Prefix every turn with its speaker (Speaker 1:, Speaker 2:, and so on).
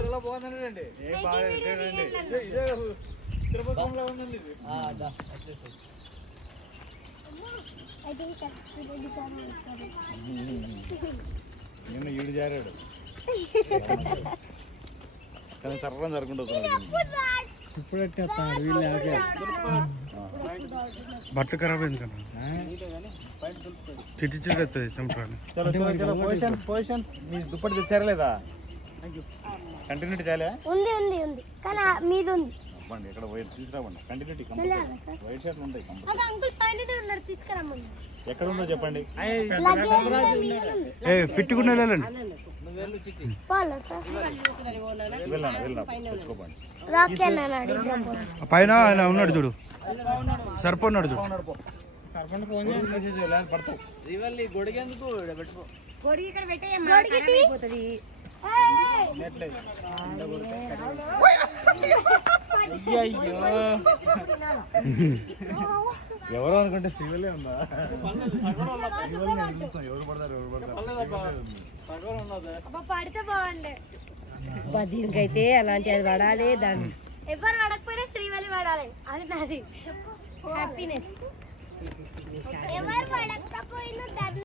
Speaker 1: ఎలా బాగుందండి ఏ బాగా ఇదేనండి. ఇదే- ఇదే తిరుపతిలో ఉందండి ఇది. నిన్న ఈడు జారాడు. కానీ సర్వం జరగకుండా
Speaker 2: ఇప్పుడు వీళ్ళు బట్టలు ఖరాబ్ అయింది కదా. చిట్టి చిట్టి వస్తుంది
Speaker 1: పొజిషన్స్ పొజిషన్స్ మీ దుప్పటి తెచ్చారా లేదా? కంటిన్యూటీ తేలే?
Speaker 3: ఉంది ఉంది ఉంది. కానీ మీద ఉంది.
Speaker 1: అవ్వండి ఇక్కడ వైట్ తీసుకురావండి. కంటిన్యూటీ కంపల్సరీ వైట్ షర్ట్లు ఉంటాయి
Speaker 3: అంకుల్ పైన ఉన్నారు తీసుకురమ్మని
Speaker 1: ఎక్కడ ఉందో చెప్పండి.
Speaker 2: ఏ ఫిట్టుకున్న వెళ్ళండి. పైన ఆయన ఉన్నాడు చూడు. సరిపో ఉన్నాడు చూడు.
Speaker 1: ఎవరో అనుకుంటే శ్రీవల్లే ఉందా? ఎవరు పడతారు ఎవరు పడతారు?
Speaker 3: పడితే బాగుండే.
Speaker 4: దీనికైతే అలాంటి అది పడాలి దాన్ని.
Speaker 3: ఎవరు పడకపోయినా శ్రీవల్లి పడాలి. అది నాది. హ్యాపీనెస్ ఎవరు పడకపోయినా